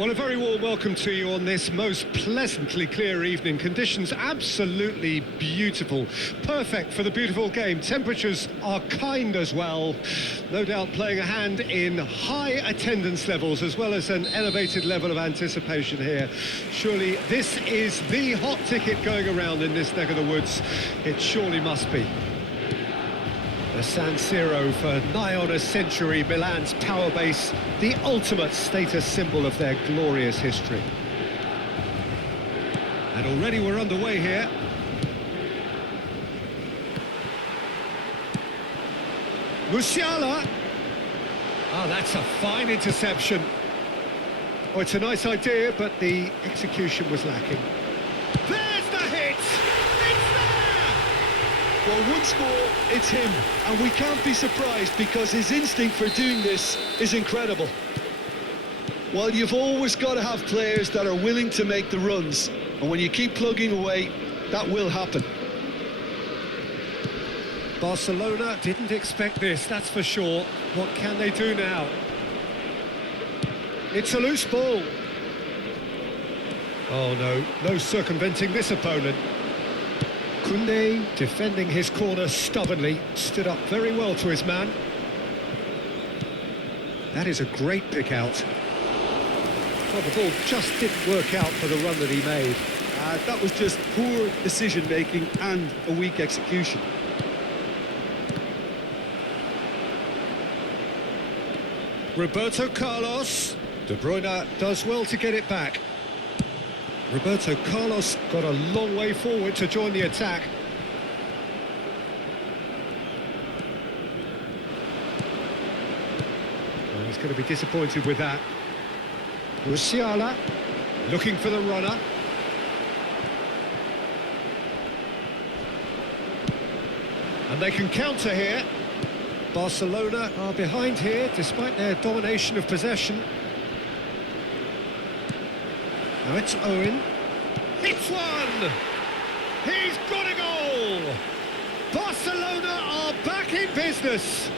Well, a very warm welcome to you on this most pleasantly clear evening. Conditions absolutely beautiful. Perfect for the beautiful game. Temperatures are kind as well. No doubt playing a hand in high attendance levels as well as an elevated level of anticipation here. Surely this is the hot ticket going around in this neck of the woods. It surely must be. The San Siro for nigh on a century, Milan's power base, the ultimate status symbol of their glorious history. And already we're underway here. Musiala. Oh, that's a fine interception. Oh, it's a nice idea, but the execution was lacking. There's the hit! It's there! Well, once more, it's him, and we can't be surprised because his instinct for doing this is incredible. Well, you've always got to have players that are willing to make the runs, and when you keep plugging away, that will happen. Barcelona didn't expect this, that's for sure. What can they do now? It's a loose ball. Oh no, no circumventing this opponent. Koundé, defending his corner stubbornly, stood up very well to his man. That is a great pick out. Well, the ball just didn't work out for the run that he made. That was just poor decision-making and a weak execution. Roberto Carlos. De Bruyne does well to get it back. Roberto Carlos got a long way forward to join the attack. Well, he's going to be disappointed with that. Musiala looking for the runner. And they can counter here. Barcelona are behind here despite their domination of possession. Now it's Owen. It's one! He's got a goal! Barcelona are back in business!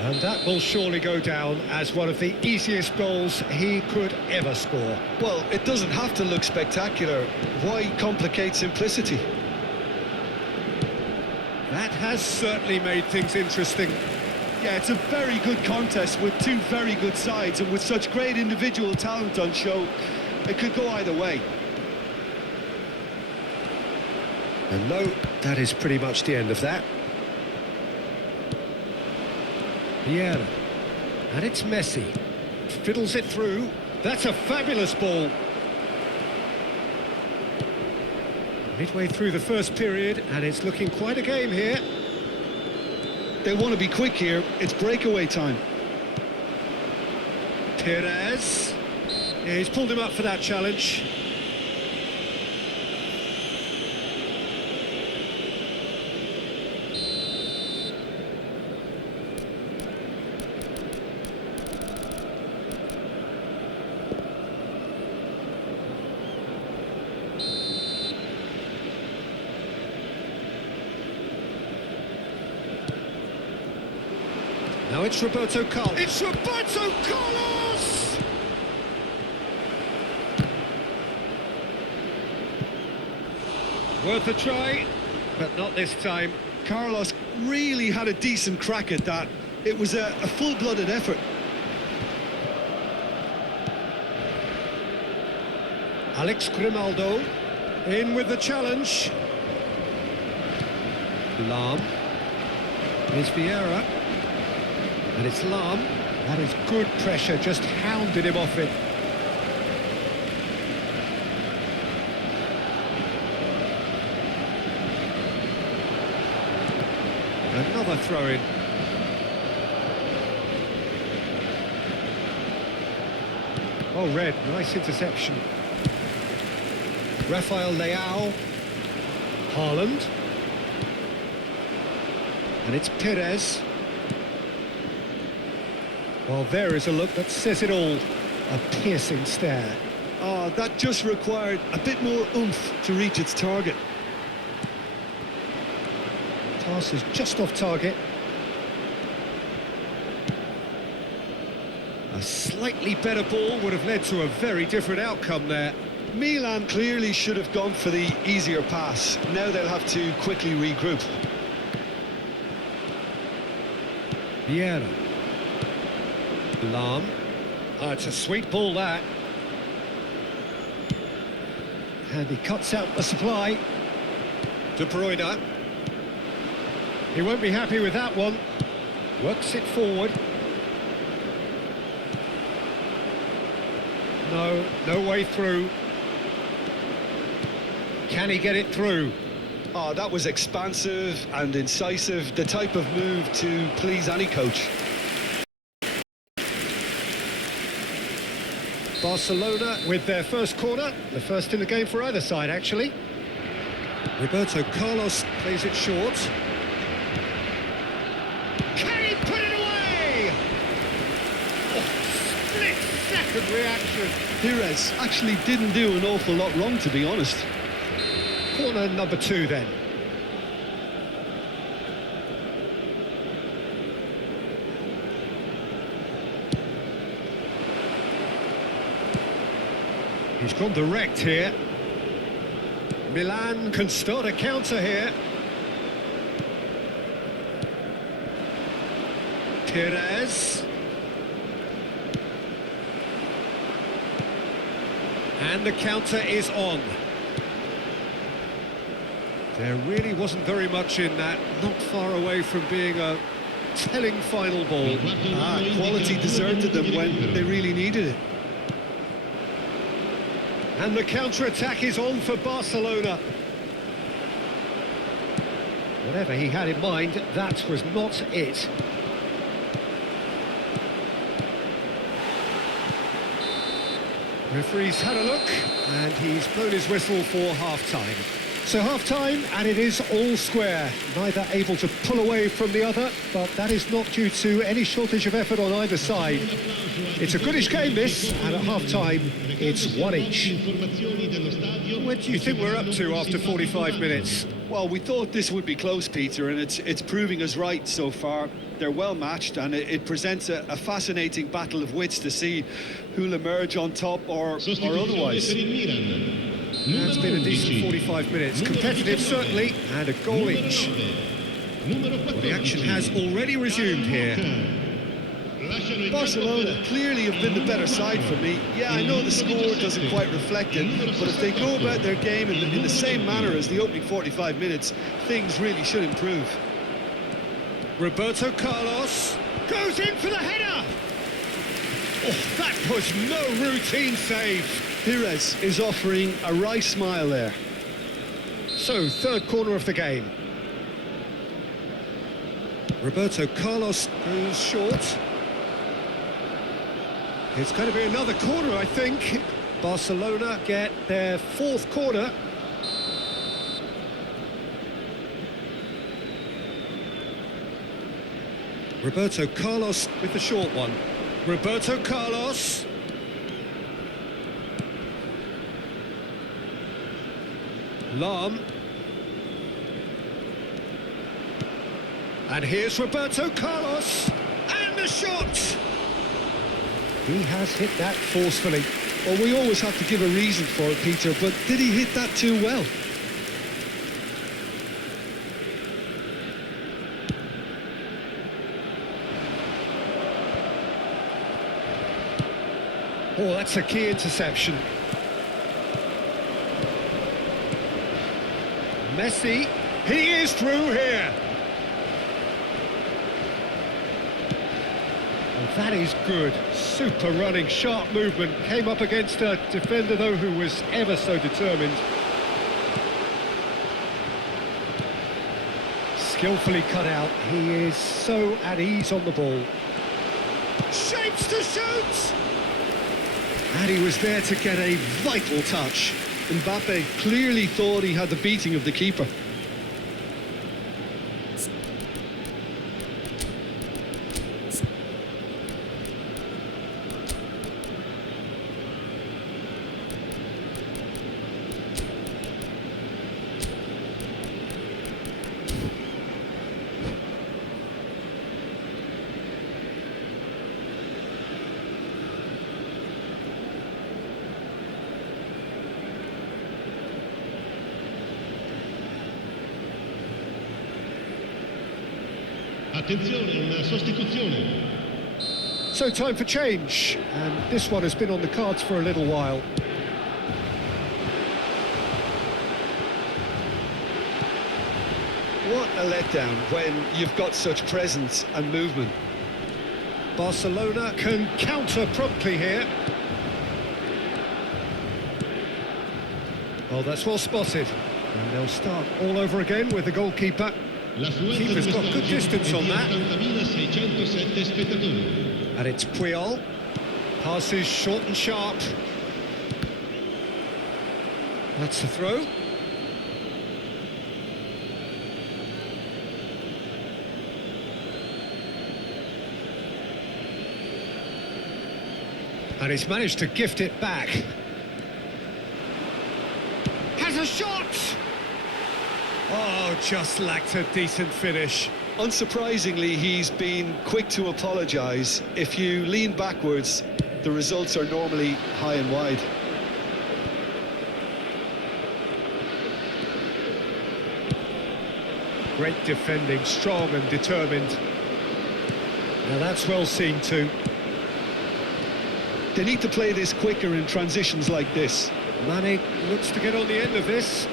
And that will surely go down as one of the easiest goals he could ever score. Well, it doesn't have to look spectacular. Why complicate simplicity? That has certainly made things interesting. Yeah, it's a very good contest with two very good sides, and with such great individual talent on show, it could go either way. And no, that is pretty much the end of that. Vieira. And it's Messi. Fiddles it through. That's a fabulous ball. Midway through the first period, and it's looking quite a game here. They want to be quick here. It's breakaway time. Perez. Yeah, he's pulled him up for that challenge. Now it's Roberto Carlos. It's Roberto Carlos! Worth a try, but not this time. Carlos really had a decent crack at that. It was a full-blooded effort. Alex Grimaldo in with the challenge. Lam. Here's Vieira. And it's Lam. That is good pressure, just hounded him off it. Another throw-in. Oh, Red, nice interception. Rafael Leao. Haaland. And it's Perez. Well, there is a look that says it all. A piercing stare. Oh, that just required a bit more oomph to reach its target. Pass is just off target. A slightly better ball would have led to a very different outcome there. Milan clearly should have gone for the easier pass. Now they'll have to quickly regroup. Vieira. Lahm. Oh, it's a sweet ball, that. And he cuts out the supply. De Bruyne. He won't be happy with that one. Works it forward. No way through. Can he get it through? Oh, that was expansive and incisive, the type of move to please any coach. Barcelona with their first corner, the first in the game for either side, actually. Roberto Carlos plays it short. Can he put it away? Oh, split-second reaction. Pires actually didn't do an awful lot wrong, to be honest. Corner number 2 then. He's gone direct here. Milan can start a counter here. Pires. And the counter is on. There really wasn't very much in that, not far away from being a telling final ball. Quality deserted them when they really needed it. And the counter-attack is on for Barcelona. Whatever he had in mind, that was not it. Referee's had a look, and he's blown his whistle for half-time. So half-time, and it is all square. Neither able to pull away from the other, but that is not due to any shortage of effort on either side. It's a goodish game, this, and at half-time, it's one each. What do you think we're up to after 45 minutes? Well, we thought this would be close, Peter, and it's proving us right so far. They're well matched, and it presents a fascinating battle of wits to see who'll emerge on top or otherwise. That's been a decent 45 minutes. Competitive, certainly, and a goal each. Well, the action has already resumed here. Barcelona clearly have been the better side for me. Yeah, I know the score doesn't quite reflect it, but if they go about their game in the same manner as the opening 45 minutes, things really should improve. Roberto Carlos goes in for the header! Oh, that was no routine save. Pires is offering a wry smile there. So, third corner of the game. Roberto Carlos goes short. It's going to be another corner, I think. Barcelona get their fourth corner. Roberto Carlos with the short one. Roberto Carlos. Lahm. And here's Roberto Carlos. And the shot! He has hit that forcefully. Well, we always have to give a reason for it, Peter, but did he hit that too well? Oh, that's a key interception. Messi, he is through here. Oh, that is good. Super running, sharp movement. Came up against a defender, though, who was ever so determined. Skillfully cut out. He is so at ease on the ball. Shapes to shoot! And he was there to get a vital touch. Mbappe clearly thought he had the beating of the keeper. Attenzione, una sostituzione. So time for change, and this one has been on the cards for a little while. What a letdown when you've got such presence and movement. Barcelona can counter promptly here. Oh, that's well spotted. And they'll start all over again with the goalkeeper. Keeper's got good distance on that. 80.607 spettatori. And it's Puyol. Passes short and sharp. That's the throw. And he's managed to gift it back. Has a shot! Oh, just lacked a decent finish. Unsurprisingly, he's been quick to apologise. If you lean backwards, the results are normally high and wide. Great defending, strong and determined. Now that's well seen too. They need to play this quicker in transitions like this. Mane looks to get on the end of this.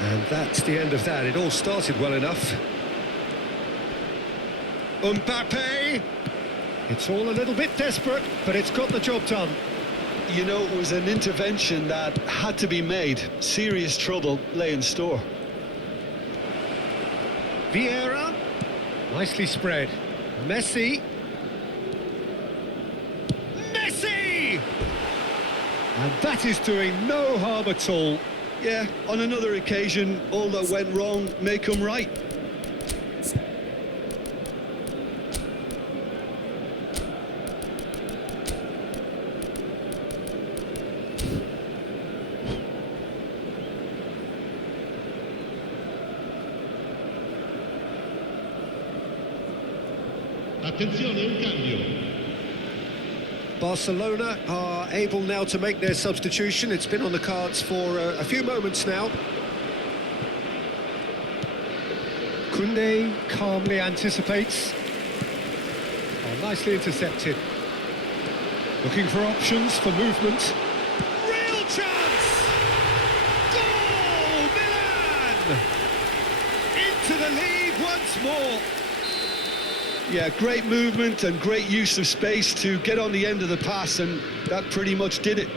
And that's the end of that. It all started well enough. Mbappe! It's all a little bit desperate, but it's got the job done. You know, it was an intervention that had to be made. Serious trouble lay in store. Vieira. Nicely spread. Messi. Messi! And that is doing no harm at all. Yeah, on another occasion, all that went wrong may come right. Attenzione, un cambio. Barcelona are able now to make their substitution. It's been on the cards for a few moments now. Koundé calmly anticipates. Oh, nicely intercepted. Looking for options for movement. Real chance! Goal! Milan! Into the lead once more. Yeah, great movement and great use of space to get on the end of the pass, and that pretty much did it.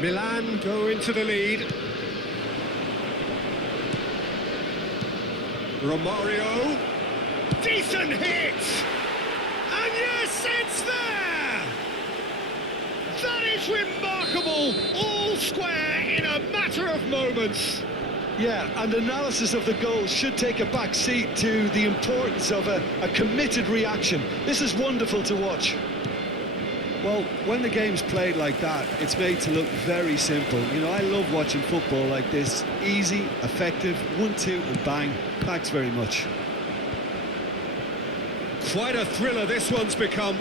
Milan go into the lead. Romario. Decent hit! And yes, it's there! That is remarkable! All square in a matter of moments. Yeah, and analysis of the goal should take a back seat to the importance of a committed reaction. This is wonderful to watch. Well, when the game's played like that, it's made to look very simple. You know, I love watching football like this. Easy, effective, 1-2 and bang. Thanks very much. Quite a thriller this one's become.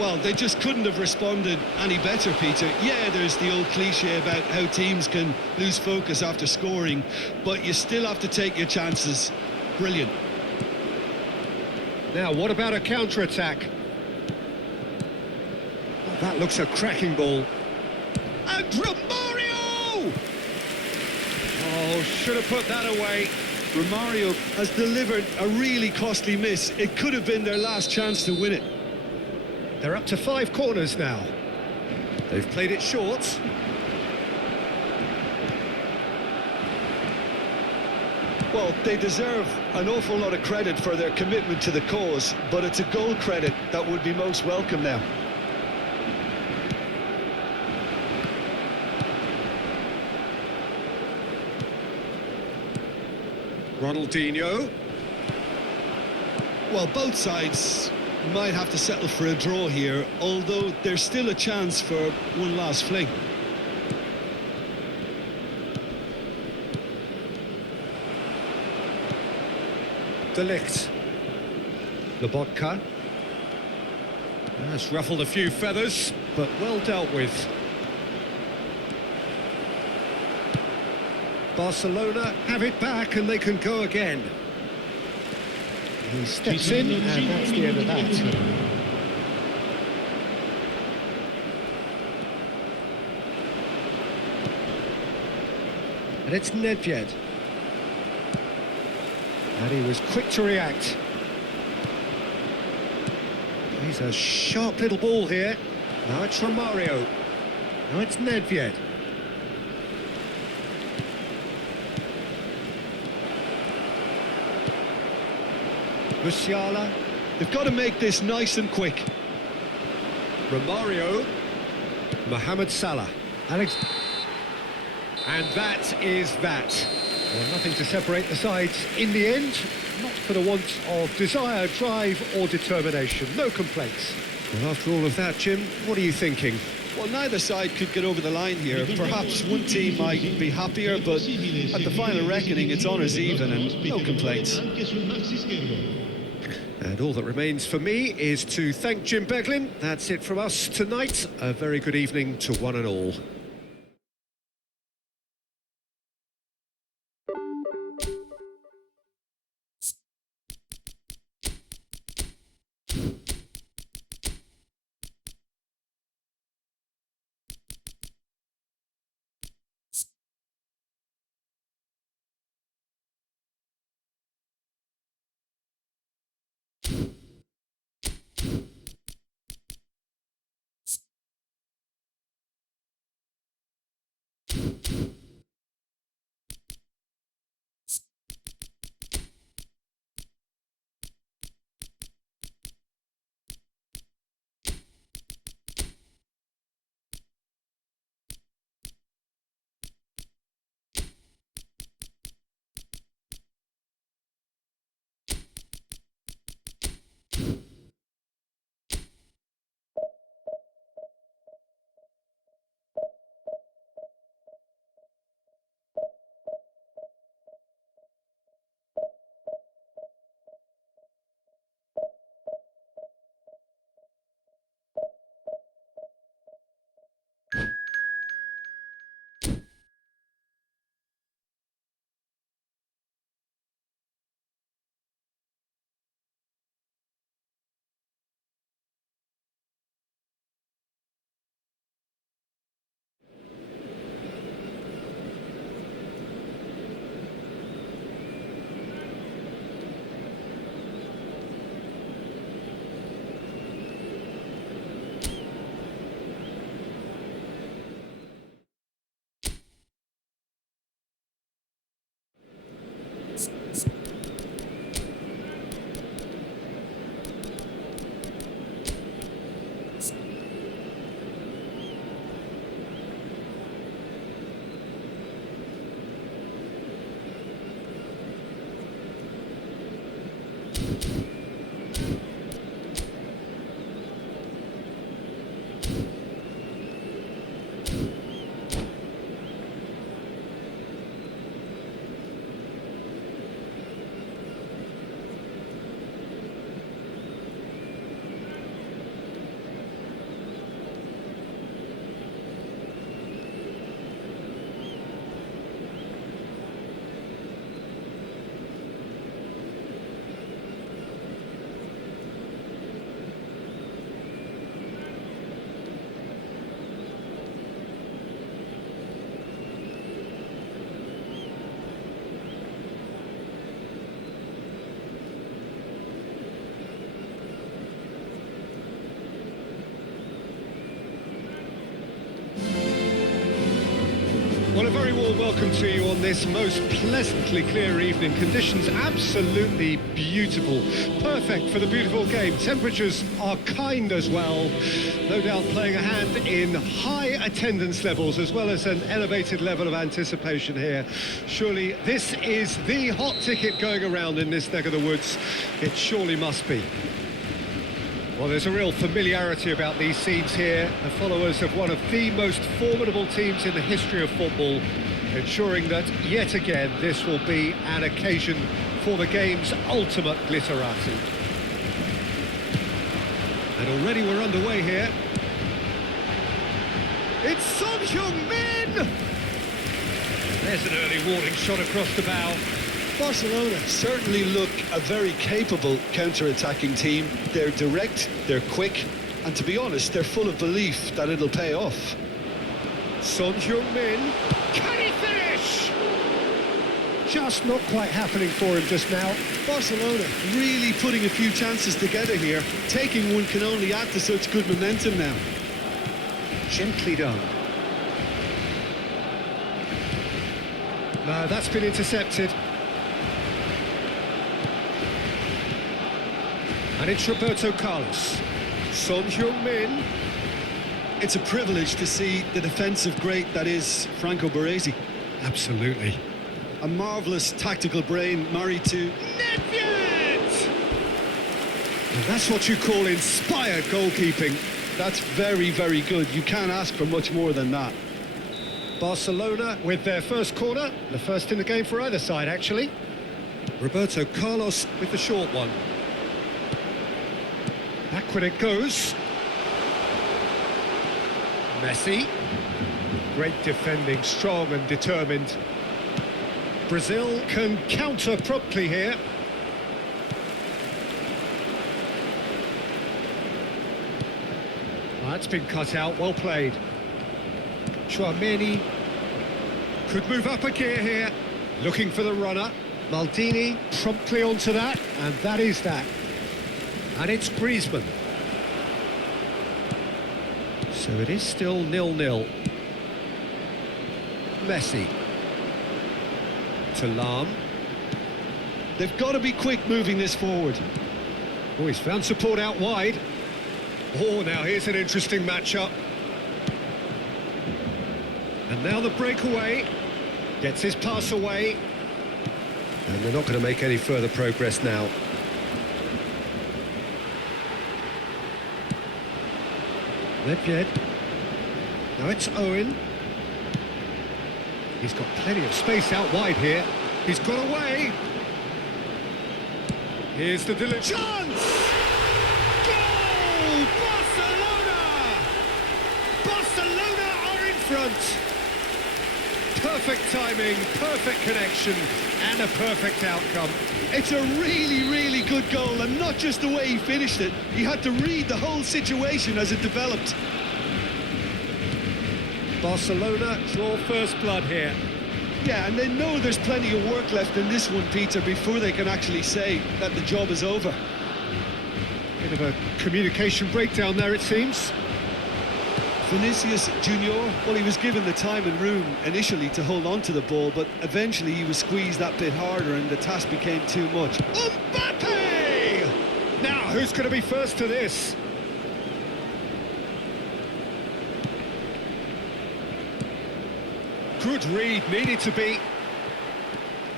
Well, they just couldn't have responded any better, Peter. Yeah, there's the old cliche about how teams can lose focus after scoring, but you still have to take your chances. Brilliant. Now, what about a counter-attack? Oh, that looks a cracking ball. And Romario! Oh, should have put that away. Romario has delivered a really costly miss. It could have been their last chance to win it. They're up to 5 corners now. They've played it short. Well, they deserve an awful lot of credit for their commitment to the cause, but it's a goal credit that would be most welcome now. Ronaldinho. Well, both sides might have to settle for a draw here, although there's still a chance for one last fling. De Ligt. Lobotka. That's ruffled a few feathers, but well dealt with. Barcelona have it back and they can go again. He steps in and that's the end of that. And it's Nedved. And he was quick to react. He's a sharp little ball here. Now it's Romario. Now it's Nedved. Musiala. They've got to make this nice and quick. Romario. Mohamed Salah. Alex. And that is that. Well, nothing to separate the sides in the end. Not for the want of desire, drive or determination. No complaints. Well, after all of that, Jim, what are you thinking? Well, neither side could get over the line here. Perhaps one team might be happier, but at the final reckoning, it's honours even and no complaints. Anche sul maxi schermo. And all that remains for me is to thank Jim Beglin. That's it from us tonight. A very good evening to one and all. Well, a very warm welcome to you on this most pleasantly clear evening. Conditions absolutely beautiful. Perfect for the beautiful game. Temperatures are kind as well. No doubt playing a hand in high attendance levels as well as an elevated level of anticipation here. Surely this is the hot ticket going around in this neck of the woods. It surely must be. Well, there's a real familiarity about these scenes here. The followers of one of the most formidable teams in the history of football, ensuring that, yet again, this will be an occasion for the game's ultimate glitterati. And already we're underway here. It's Son Heung-min! There's an early warning shot across the bow. Barcelona certainly look a very capable counter-attacking team. They're direct, they're quick, and to be honest, they're full of belief that it'll pay off. Son Heung-min, can he finish? Just not quite happening for him just now. Barcelona really putting a few chances together here. Taking one can only add to such good momentum now. Gently done. No, that's been intercepted. And it's Roberto Carlos. Son Heung-min. It's a privilege to see the defensive great that is Franco Baresi. Absolutely. A marvellous tactical brain married to... Nedved! And that's what you call inspired goalkeeping. That's very, very good. You can't ask for much more than that. Barcelona with their first corner, the first in the game for either side, actually. Roberto Carlos with the short one. Backward it goes. Messi. Great defending, strong and determined. Brazil can counter promptly here. That's been cut out, well played. Chouameni could move up a gear here, looking for the runner. Maldini promptly onto that, and that is that. And it's Griezmann. So it is still 0-0. Messi. To Lahm. They've got to be quick moving this forward. Oh, he's found support out wide. Oh, now here's an interesting matchup. And now the breakaway. Gets his pass away. And they're not going to make any further progress now. Nedved. Now it's Owen. He's got plenty of space out wide here. He's got away. Here's the delivery. Chance! Goal! Barcelona! Barcelona are in front. Perfect timing, perfect connection, and a perfect outcome. It's a really, really good goal, and not just the way he finished it. He had to read the whole situation as it developed. Barcelona draw first blood here. Yeah, and they know there's plenty of work left in this one, Peter, before they can actually say that the job is over. Bit of a communication breakdown there, it seems. Vinicius Junior, well, he was given the time and room initially to hold on to the ball, but eventually he was squeezed that bit harder and the task became too much. Mbappe! Now, who's going to be first to this? Good read, needed to be.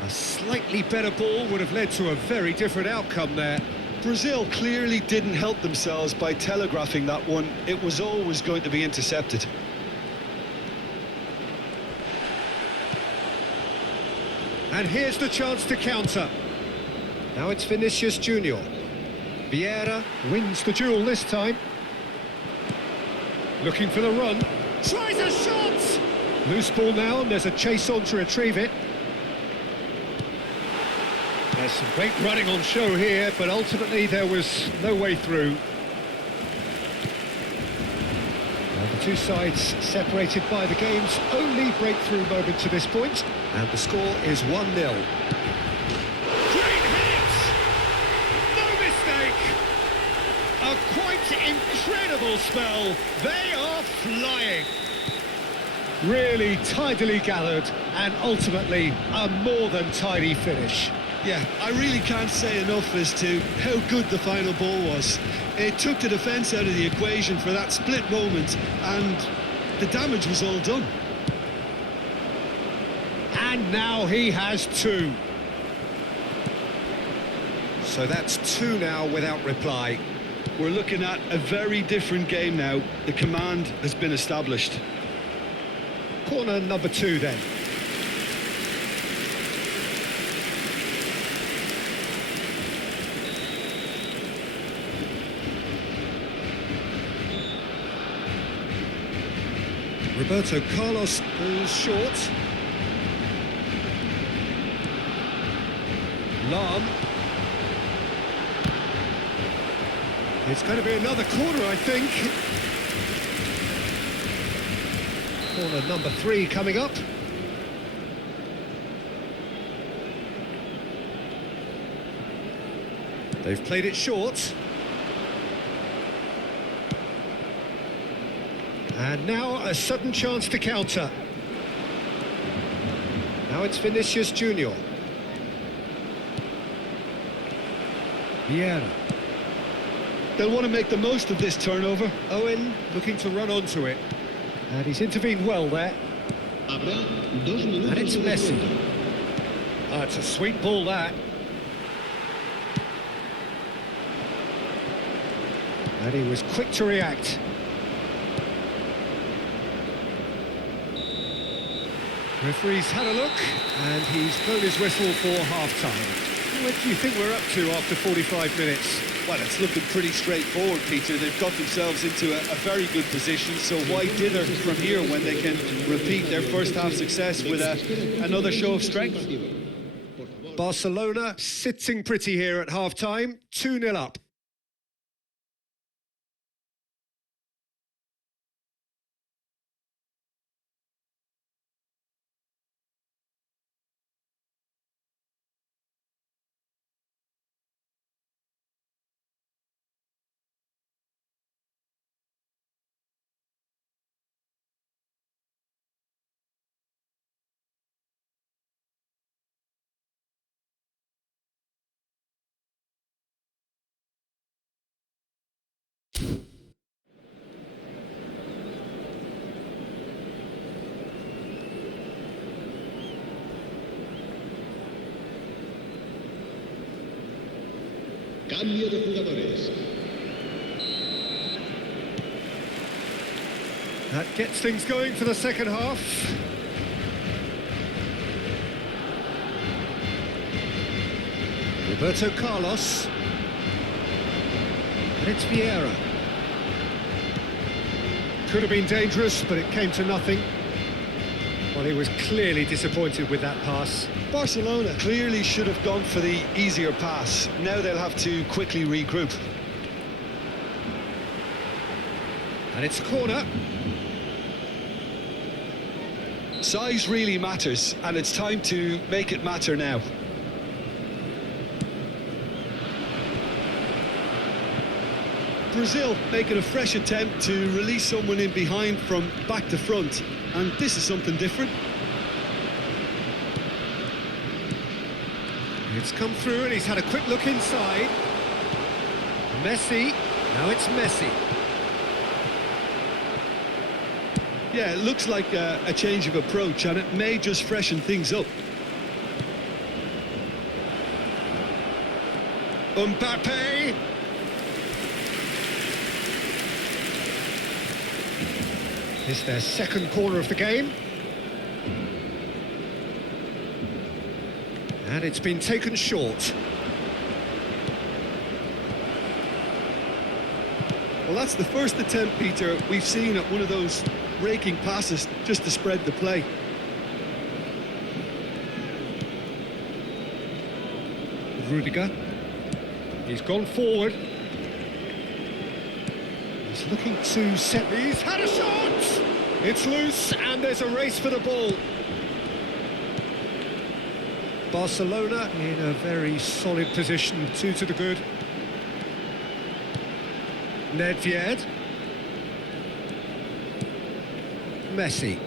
A slightly better ball would have led to a very different outcome there. Brazil clearly didn't help themselves by telegraphing that one. It was always going to be intercepted. And here's the chance to counter. Now it's Vinicius Junior. Vieira wins the duel this time. Looking for the run. Tries a shot! Loose ball now, and there's a chase on to retrieve it. There's some great running on show here, but ultimately there was no way through. Now the two sides separated by the game's only breakthrough moment to this point, and the score is 1-0. Great hit! No mistake! A quite incredible spell. They are flying. Really tidily gathered, and ultimately a more than tidy finish. Yeah, I really can't say enough as to how good the final ball was. It took the defence out of the equation for that split moment, and the damage was all done. And now he has two. So that's two now without reply. We're looking at a very different game now. The command has been established. Corner number 2 then. Roberto Carlos goes short. Lam. It's going to be another corner, I think. Corner number 3 coming up. They've played it short. And now a sudden chance to counter. Now it's Vinicius Junior. Vieira. They'll want to make the most of this turnover. Owen looking to run onto it. And he's intervened well there. Habrá 2 minutos. And it's de Messi. descuento. Oh, it's a sweet ball, that. And he was quick to react. Referee's had a look, and he's blown his whistle for half-time. What do you think we're up to after 45 minutes? Well, it's looking pretty straightforward, Peter. They've got themselves into a very good position, so why dither from here when they can repeat their first-half success with another show of strength? Barcelona sitting pretty here at half-time, 2-0 up. Cambio de jugadores. That gets things going for the second half. Roberto Carlos. And it's Vieira. Could have been dangerous, but it came to nothing. Well, he was clearly disappointed with that pass. Barcelona clearly should have gone for the easier pass. Now they'll have to quickly regroup. And it's a corner. Size really matters, and it's time to make it matter now. Brazil making a fresh attempt to release someone in behind from back to front, and this is something different. It's come through and he's had a quick look inside. Messi. Now it's Messi. Yeah, it looks like a change of approach, and it may just freshen things up. Mbappe. It's their second corner of the game. And it's been taken short. Well, that's the first attempt, Peter, we've seen at one of those raking passes just to spread the play. Rudiger. He's gone forward. He's looking to set. He's had a shot! It's loose and there's a race for the ball. Barcelona in a very solid position, 2 to the good. Nedved. Messi.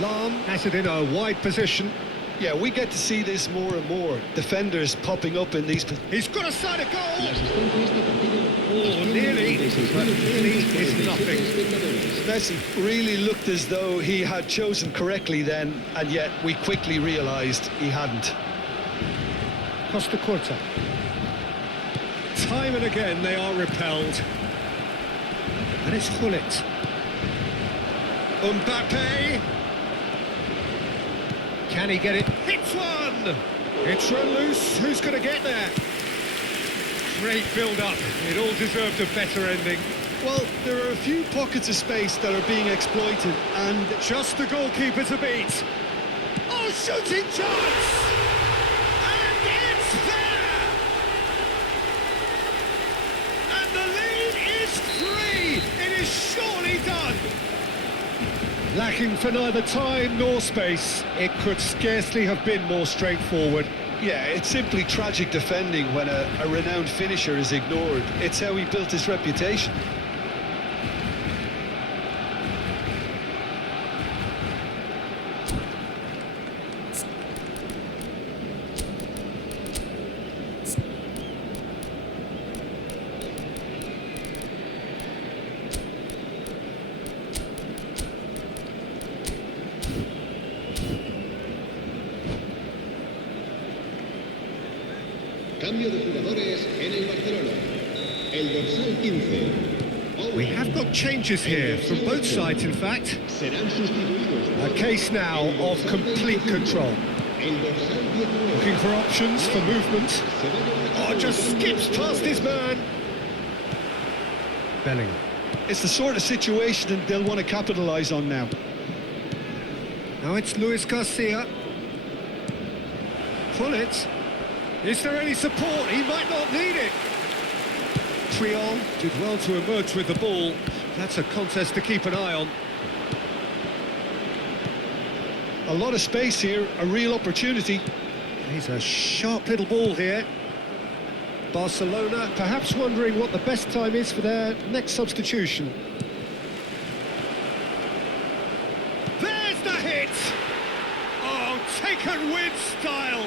Lam has it in a wide position. Yeah, we get to see this more and more. Defenders popping up in these... He's got a side of El goal! asistente de este partido. Oh, nearly, but nearly is nothing. Messi really looked as though he had chosen correctly then, and yet we quickly realised he hadn't. Costa Curta. Time and again they are repelled. And it's Gullit. Mbappe. Can he get it? Hits one! It's run loose. Who's going to get there? Great build-up. It all deserved a better ending. Well, there are a few pockets of space that are being exploited, and Just the goalkeeper to beat. Oh, shooting chance! And it's Lacking for neither time nor space. It could scarcely have been more straightforward. Yeah, it's simply tragic defending when a renowned finisher is ignored. It's how he built his reputation. Cambio de jugadores en el Barcelona. El dorsal 15. We have got changes here from both sides, in fact. Serán sustituidos. A case now of complete control. El dorsal 19. Looking for options for movement. Oh, just skips past his man. Bellingham. It's the sort of situation that they'll want to capitalise on now. Now it's Luis Garcia. Pull it. Is there any support? He might not need it. Triol did well to emerge with the ball. That's a contest to keep an eye on. A lot of space here, a real opportunity. He's a sharp little ball here. Barcelona perhaps wondering what the best time is for their next substitution. There's the hit! Oh, taken with style!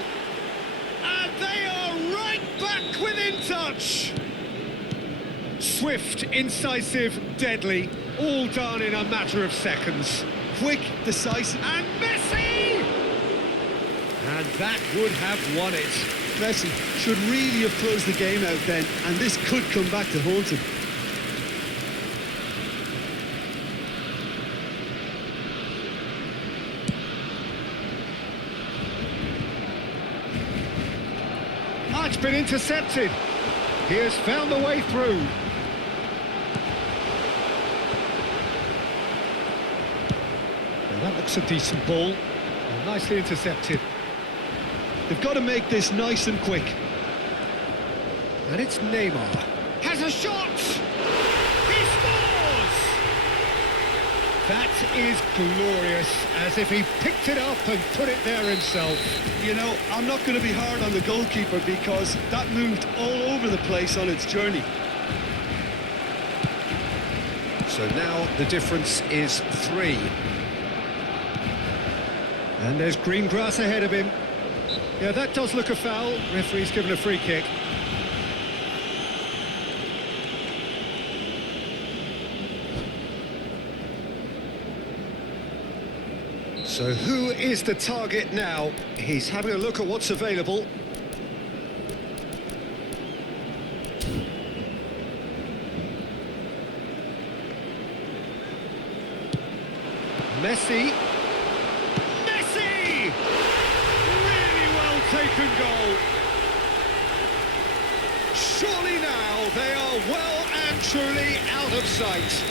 And they are right back within touch! Swift, incisive, deadly, all done in a matter of seconds. Quick, decisive. And Messi! And that would have won it. Messi should really have closed the game out then, and this could come back to haunt him. Oh, it's been intercepted. He has found the way through. Well, that looks a decent ball. Nicely intercepted. They've got to make this nice and quick. And it's Neymar. Has a shot! He scores! That is glorious, as if he picked it up and put it there himself. You know, I'm not going to be hard on the goalkeeper because that moved all over the place on its journey. So now the difference is 3. And there's green grass ahead of him. Yeah, that does look a foul. Referee's given a free kick. So who is the target now? He's having a look at what's available. Messi. Messi! Really well taken goal. Surely now they are well and truly out of sight.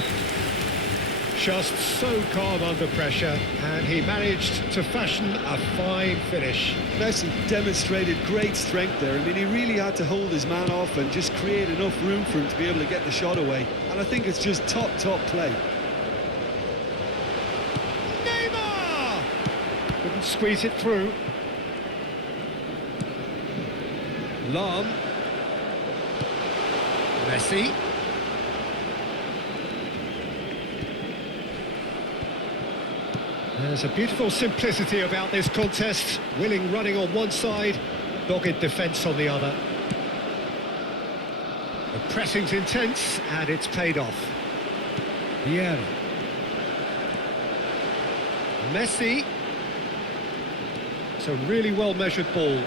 Just so calm under pressure, and he managed to fashion a fine finish. Messi demonstrated great strength there. I mean, he really had to hold his man off and just create enough room for him to be able to get the shot away. And I think it's just top play. Neymar! Couldn't squeeze it through. Lam. Messi. There's a beautiful simplicity about this contest. Willing running on one side, dogged defence on the other. The pressing's intense, and it's paid off. Vieira. Messi. It's a really well-measured ball.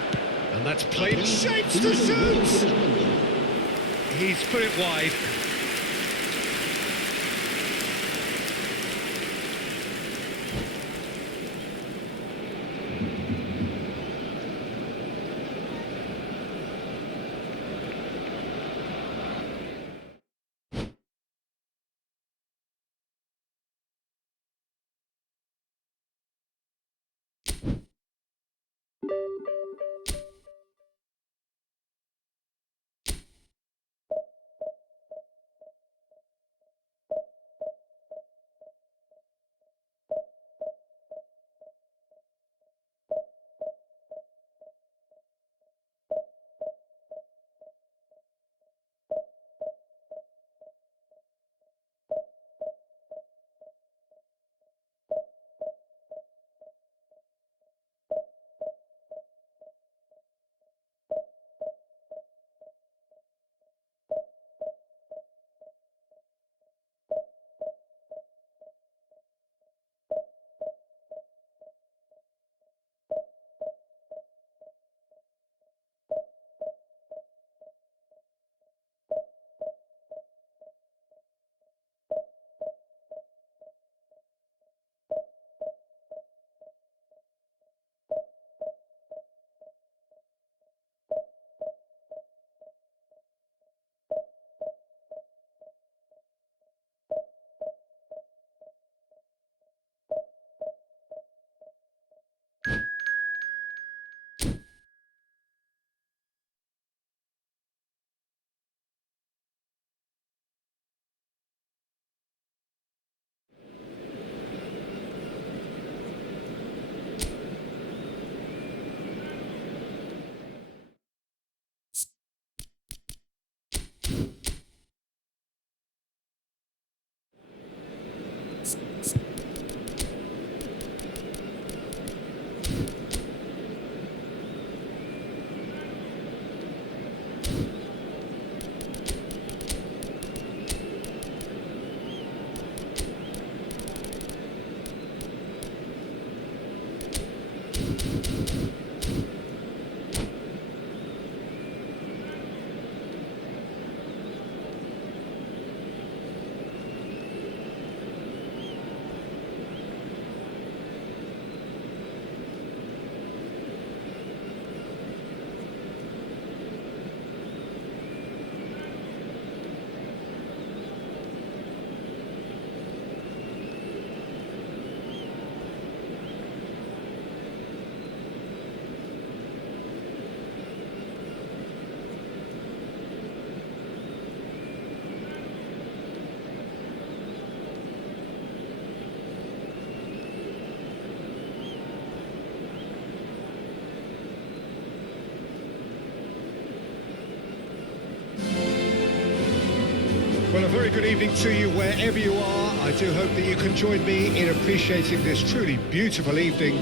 And that's played shapes to shoot! He's put it wide. Well, a very good evening to you wherever you are. I do hope that you can join me in appreciating this truly beautiful evening,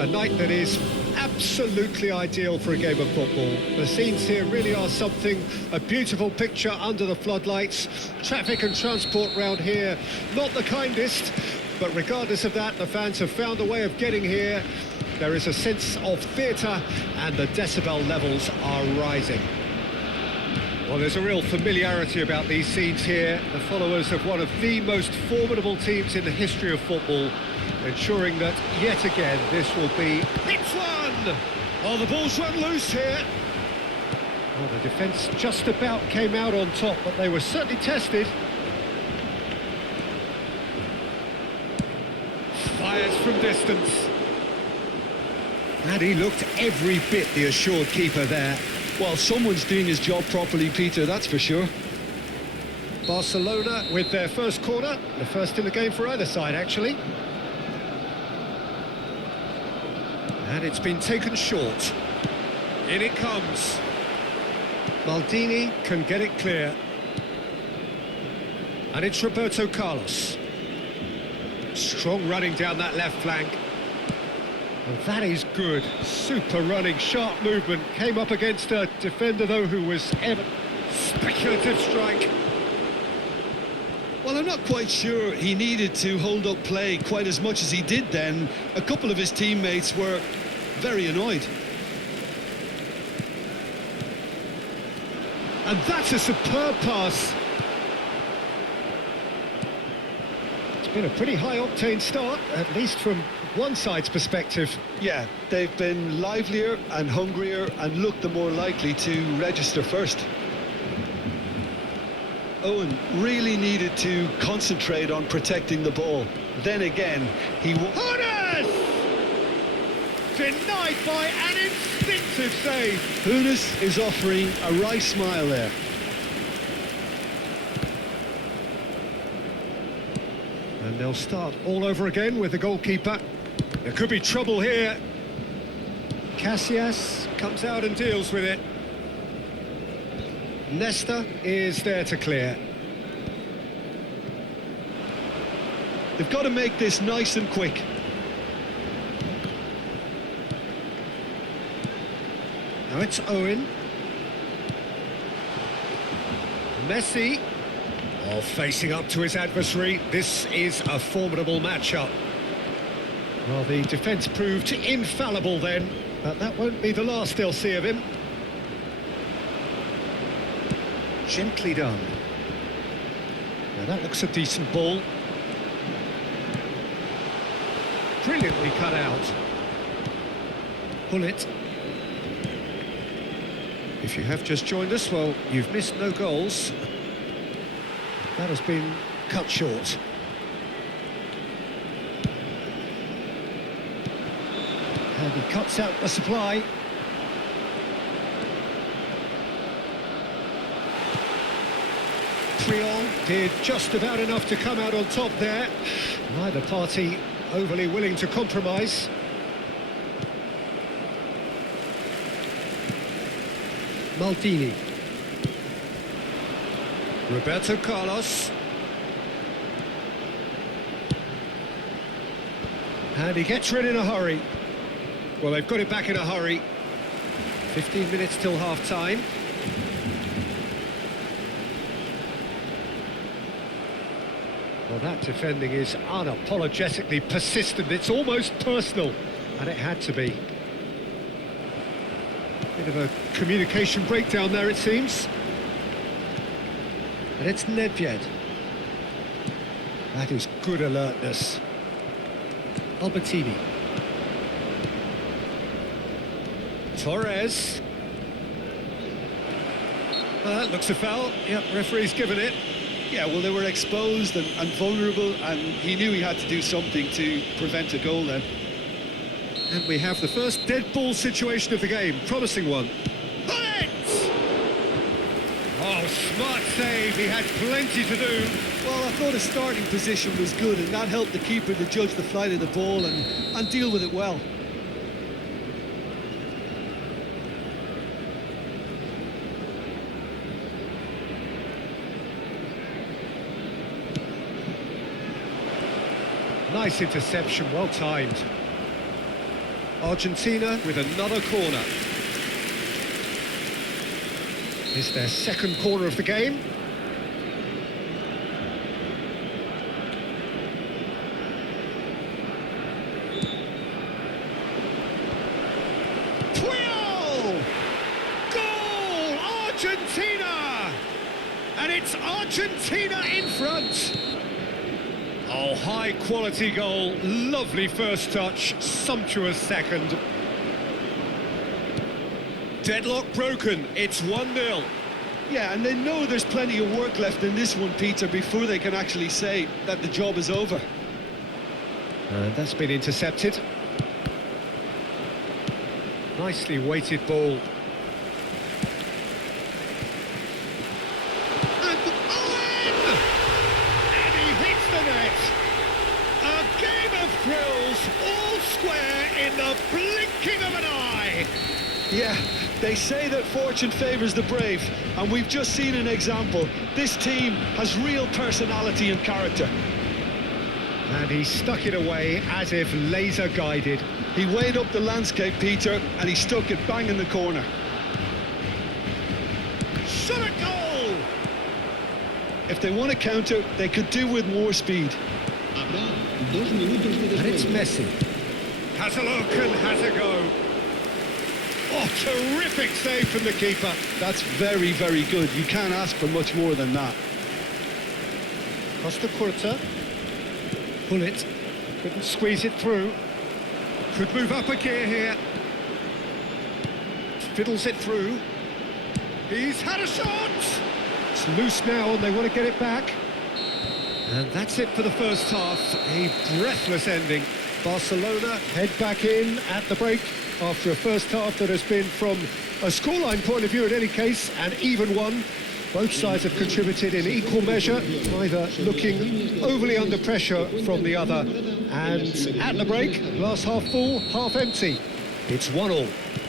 a night that is absolutely ideal for a game of football. The scenes here really are something, a beautiful picture under the floodlights. Traffic and transport round here, not the kindest, but regardless of that, the fans have found a way of getting here. There is a sense of theatre and the decibel levels are rising. Well, there's a real familiarity about these scenes here. The followers of one of the most formidable teams in the history of football, ensuring that, yet again, this will be... It's one! Oh, the ball's run loose here. Well, the defence just about came out on top, but they were certainly tested. Fires from distance. And he looked every bit the assured keeper there. Well, someone's doing his job properly, Peter, that's for sure. Barcelona with their first corner, the first in the game for either side, actually. And it's been taken short. In it comes. Maldini can get it clear. And it's Roberto Carlos. Strong running down that left flank. And that is good. Super running, sharp movement. Came up against a defender, though, who was ever... Speculative strike. Well, I'm not quite sure he needed to hold up play quite as much as he did then. A couple of his teammates were very annoyed. And that's a superb pass. It's been a pretty high-octane start, at least from one side's perspective. Yeah, they've been livelier and hungrier and looked the more likely to register first. Owen really needed to concentrate on protecting the ball. Then again, he... Hunes! Denied by an instinctive save. Hunes is offering a wry smile there. And they'll start all over again with the goalkeeper. There could be trouble here. Casillas comes out and deals with it. Nesta is there to clear. They've got to make this nice and quick. Now it's Owen. Messi. Oh, facing up to his adversary. This is a formidable matchup. Well, the defence proved infallible then, but that won't be the last they'll see of him. Gently done. Now that looks a decent ball. Brilliantly cut out. Pull it. If you have just joined us, well, you've missed no goals. That has been cut short. And he cuts out the supply. Triol did just about enough to come out on top there. Neither party overly willing to compromise. Maldini. Roberto Carlos. And he gets rid in a hurry. Well, they've got it back in a hurry. 15 minutes till half-time. Well, that defending is unapologetically persistent. It's almost personal, and it had to be. Bit of a communication breakdown there, it seems. And it's Nedved. That is good alertness. Albertini. Torres. Well, that looks a foul. Yep, referee's given it. Yeah, well, they were exposed and vulnerable, and he knew he had to do something to prevent a goal then. And we have the first dead ball situation of the game. Promising one. Bullet! Oh, smart save. He had plenty to do. Well, I thought his starting position was good, and that helped the keeper to judge the flight of the ball and deal with it well. Nice interception, well timed. Argentina with another corner. It's their second corner of the game. Goal! Argentina! And it's Argentina in front. Oh, high quality goal, lovely first touch, sumptuous second. Deadlock broken, it's 1-0. Yeah, and they know there's plenty of work left in this one, Peter, before they can actually say that the job is over. And that's been intercepted. Nicely weighted ball. And Owen! And he hits the net. A game of thrills, all square in the blinking of an eye. Yeah, they say that fortune favours the brave, and we've just seen an example. This team has real personality and character. And he stuck it away as if laser guided. He weighed up the landscape, Peter, and he stuck it bang in the corner. Shot a goal! If they want to counter, they could do with more speed. Habrá 2 minutos de And it's descuento. Messi. Has a look and has a go. Oh, terrific save from the keeper. That's very, very good. You can't ask for much more than that. Costa Curta. Bullet. Couldn't squeeze it through. Could move up a gear here. Fiddles it through. He's had a shot! It's loose now and they want to get it back. And that's it for the first half. A breathless ending. Barcelona head back in at the break after a first half that has been, from a scoreline point of view in any case, an even one. Both sides have contributed in equal measure, neither looking overly under pressure from the other. And at the break, glass half full, half empty. It's 1-1.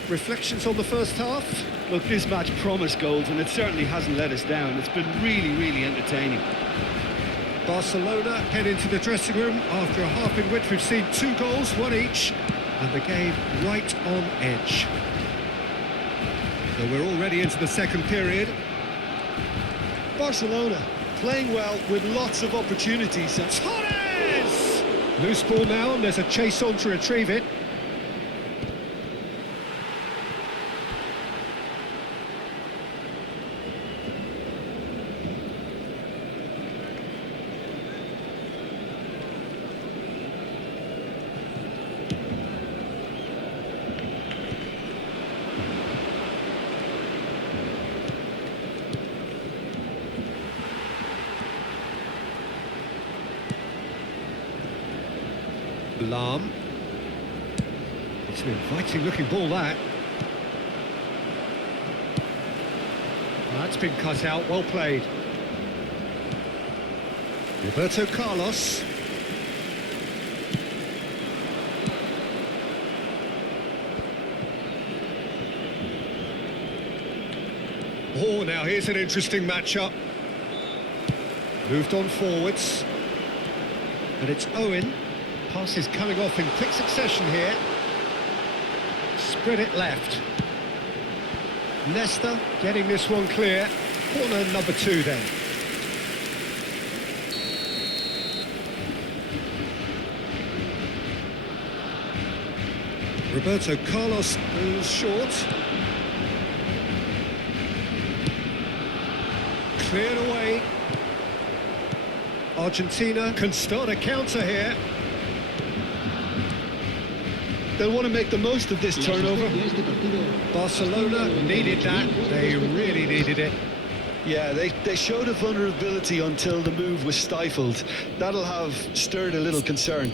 Reflections on the first half? Look, this match promised goals, and it certainly hasn't let us down. It's been really, really entertaining. Barcelona head into the dressing room after a half in which we've seen 2 goals, 1 each, and the game right on edge. So we're already into the second period. Barcelona playing well with lots of opportunities. Torres! Loose ball now, and there's a chase on to retrieve it. Lam. It's an inviting looking ball, that. That's been cut out, well played. Roberto Carlos. Oh, now here's an interesting matchup. Moved on forwards. And it's Owen. Passes coming off in quick succession here. Spread it left. Nesta getting this one clear. Corner number 2 then. Roberto Carlos goes short. Cleared away. Argentina can start a counter here. They'll want to make the most of this turnover. Barcelona needed that. They really needed it. Yeah, they showed a vulnerability until the move was stifled. That'll have stirred a little concern.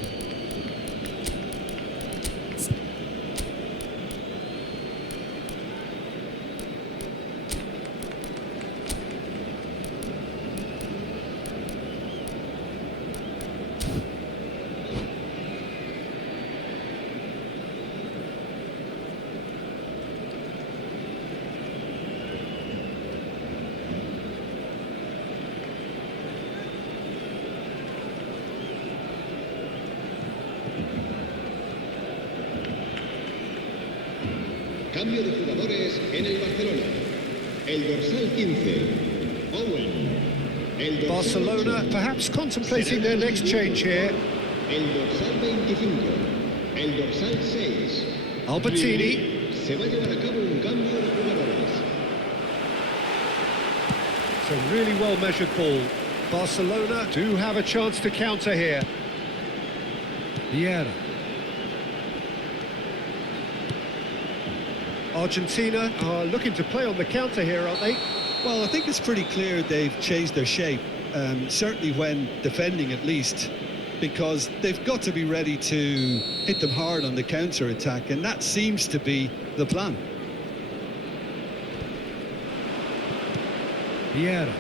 Cambio de jugadores en el Barcelona. El dorsal 15, Owen. El dorsal Barcelona 8, perhaps contemplating their next change here. el dorsal 25, el dorsal 6. Albertini. Se va a llevar a cabo un cambio de jugadores. It's a really well-measured ball. Barcelona do have a chance to counter here. Vieira. Argentina are looking to play on the counter here, aren't they? Well, I think it's pretty clear they've changed their shape, certainly when defending at least, because they've got to be ready to hit them hard on the counter-attack, and that seems to be the plan. Vieira.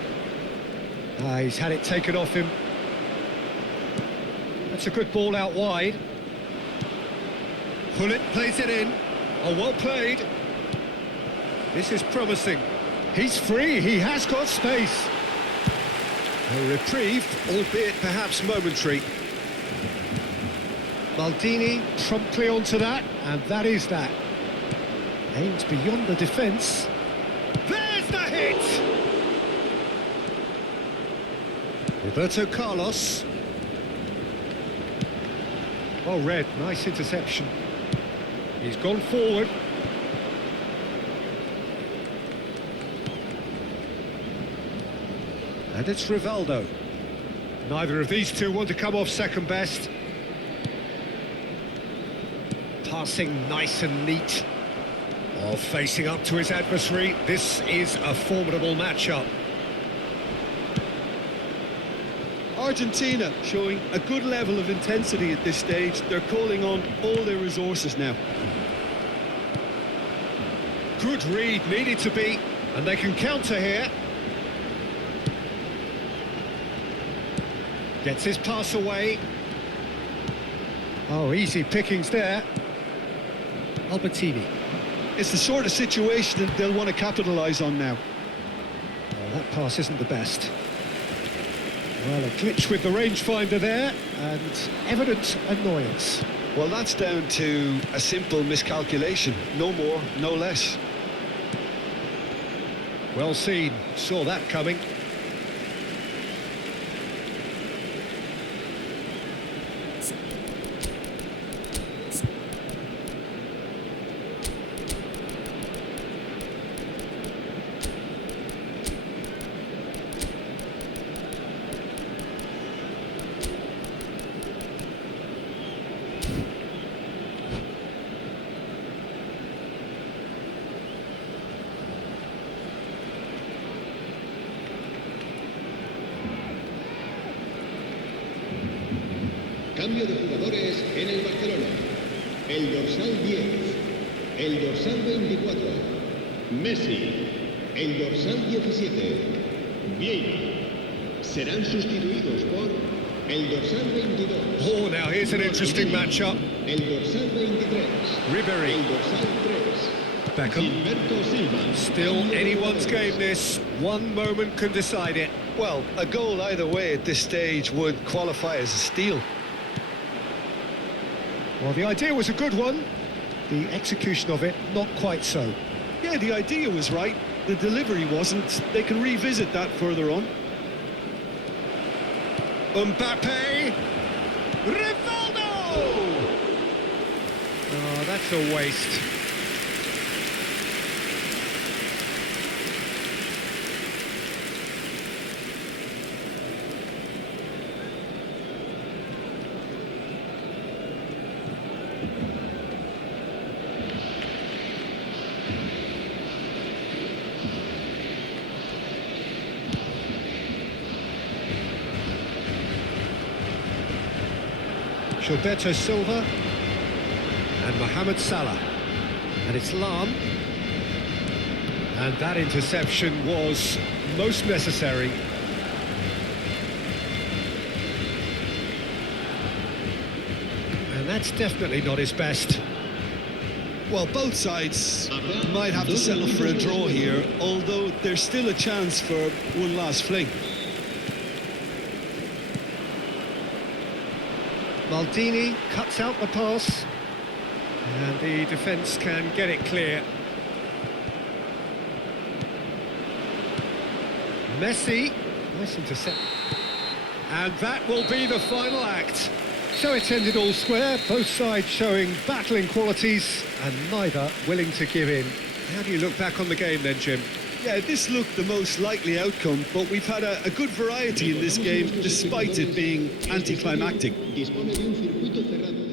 He's had it taken off him. That's a good ball out wide. Pullet plays it in. Oh, well played. This is promising. He's free, he has got space. A reprieve, albeit perhaps momentary. Maldini promptly onto that, and that is that. Aims beyond the defence. There's the hit! Roberto Carlos. Well read, nice interception. He's gone forward. And it's Rivaldo. Neither of these two want to come off second best. Passing nice and neat. Oh, facing up to his adversary. This is a formidable matchup. Argentina showing a good level of intensity at this stage. They're calling on all their resources now. Good read, needed to be, and they can counter here. Gets his pass away. Oh, easy pickings there. Albertini. It's the sort of situation that they'll want to capitalise on now. Oh, that pass isn't the best. Well, a glitch with the rangefinder there, and evident annoyance. Well, that's down to a simple miscalculation. No more, no less. Well seen, saw that coming. Cambio de jugadores en el Barcelona. El dorsal 10, el dorsal 24, Messi, el dorsal 17, Vieira. Serán sustituidos por el dorsal 22. Oh, now here's an interesting matchup. El dorsal 23. Ribery. El dorsal 3. Beckham. Gilberto Silva. Still anyone's game this. One moment can decide it. Well, a goal either way at this stage would qualify as a steal. Well, the idea was a good one. The execution of it, not quite so. Yeah, the idea was right. The delivery wasn't. They can revisit that further on. Mbappe! Rivaldo! Oh, that's a waste. Gilberto Silva and Mohamed Salah, and it's Lam, and that interception was most necessary. And that's definitely not his best. Well, both sides might have to settle for a draw here, although there's still a chance for one last fling. Maldini cuts out the pass, and the defence can get it clear. Messi, nice intercept. And that will be the final act. So it's ended all square, both sides showing battling qualities and neither willing to give in. How do you look back on the game then, Jim? Yeah, this looked the most likely outcome, but we've had a good variety in this game, despite it being anticlimactic. Dispone de un circuito cerrado.